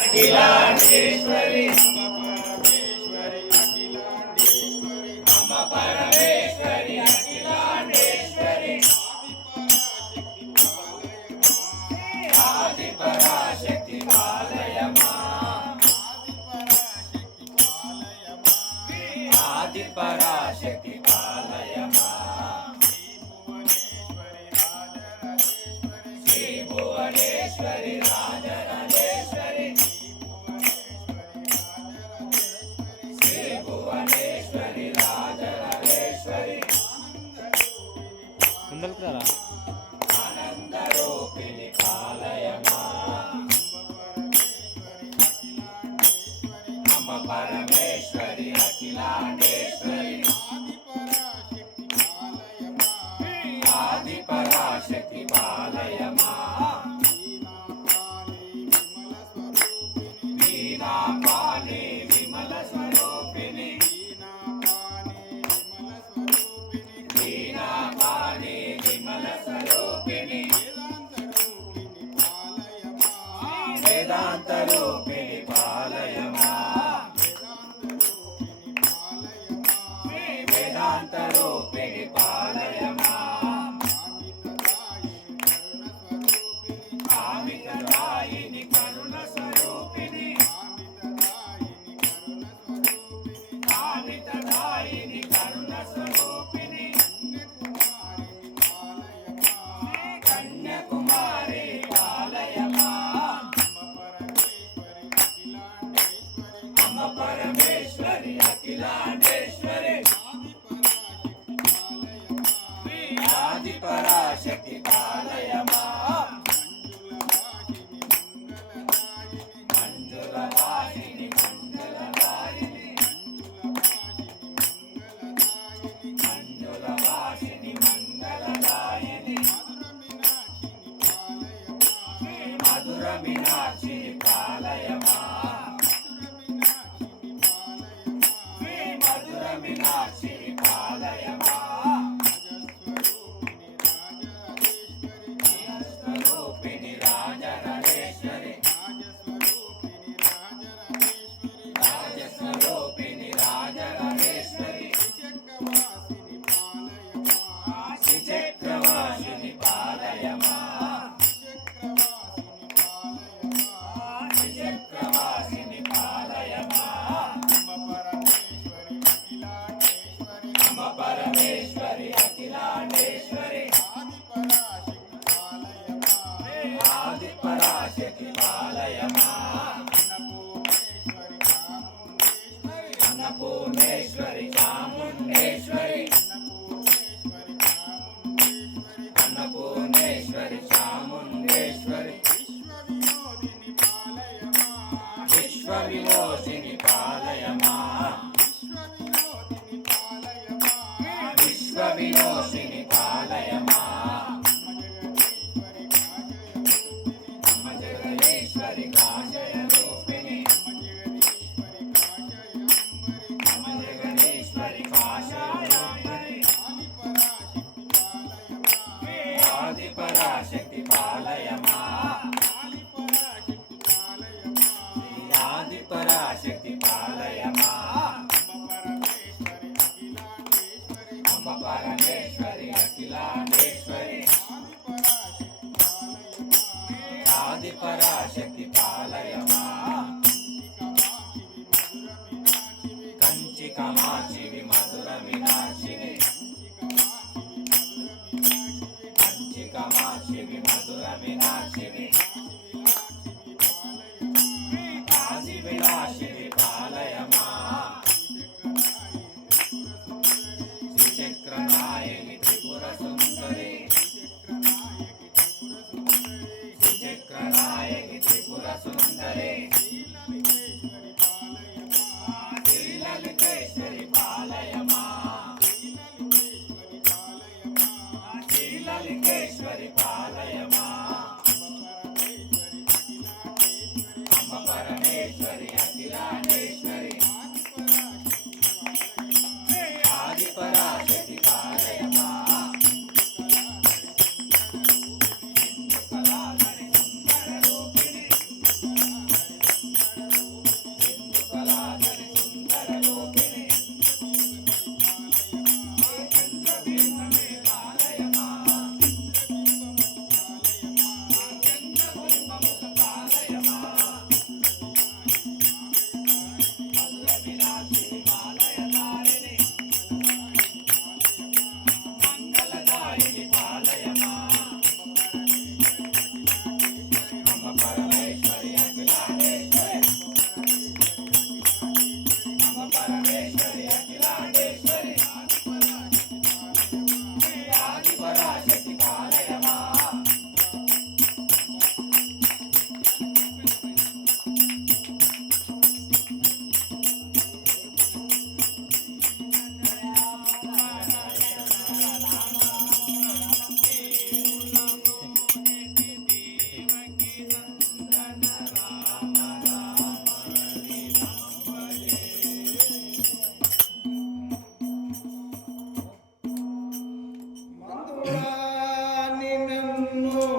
अखिलांडेश्वरी अम्ब परमेश्वरी अखिलांडेश्वरी आदि पराशक्ति पालय मां आदि पराशक्ति पालय मां श्री भुवनेश्वरी राजराजेश्वरी श्री भुवनेश्वरी राजराजेश्वरी आनंद रूपिणी पालय मां अम्ब परमेश्वरी अखिलांडेश्वरी आदि पराशक्ति पालय मां वीणा पाणी विमल स्वरूपिणी वीणा पाणी विमल स्वरूपिणी वेदांत रूपिणी पालय मां वेदांत रूपिणी पालय मां कामितदायिनी करुण स्वरूपिणी कामितदायिनी करुण स्वरूपिणी कन्याकुमारी पालय मां अम्ब परमेश्वरी अखिलांडेश्वरी आदि पराशक्ति पालय मां मंजुलवासिनी मंगलदायिनी मंजुलवासिनी मंगलदायिनी मधुर मीनाक्षी पालय मां मधुर मीनाक्षी पालय मां स्वरूपिणी राजराजेश्वरी राजस्वरूपिणी राजराजेश्वरी श्रीचक्रवासिनी पालय मां श्रीचक्रवासिनी पालय मां अम्ब परमेश्वरी अखिलांडेश्वरी आदि पराशक्ति पालय मां अन्नपूर्णेश्वरी चामुण्डेश्वरी अन्नपूर्णेश्वरी चामुण्डेश्वरी विश्वविमोचिनी पालय मां विश्वविमोचिनी पालय मां जगदीश्वरी काशय रूपिणी जगदीश्वरी काशय आदि पराशक्ति पालय मां आदि पराशक्ति पालय मां अम्ब परमेश्वरी अखिलांडेश्वरी आदि पराशक्ति पालय मां कंची कामाक्षी मधुर मीनाक्षिनी कंची कामाक्षी मधुर मीनाक्षिनी काशी विलासिनी पालय मां श्रीचक्रनायिनी त्रिपुर सुंदरी श्रीचक्रनायिनी त्रिपुर सुंदरी श्रीललितेश्वरी पालय मां श्रीललितेश्वरी पालय मां अम्ब परमेश्वरी अखिलांडेश्वरी आदि पराशक्ति पालय मां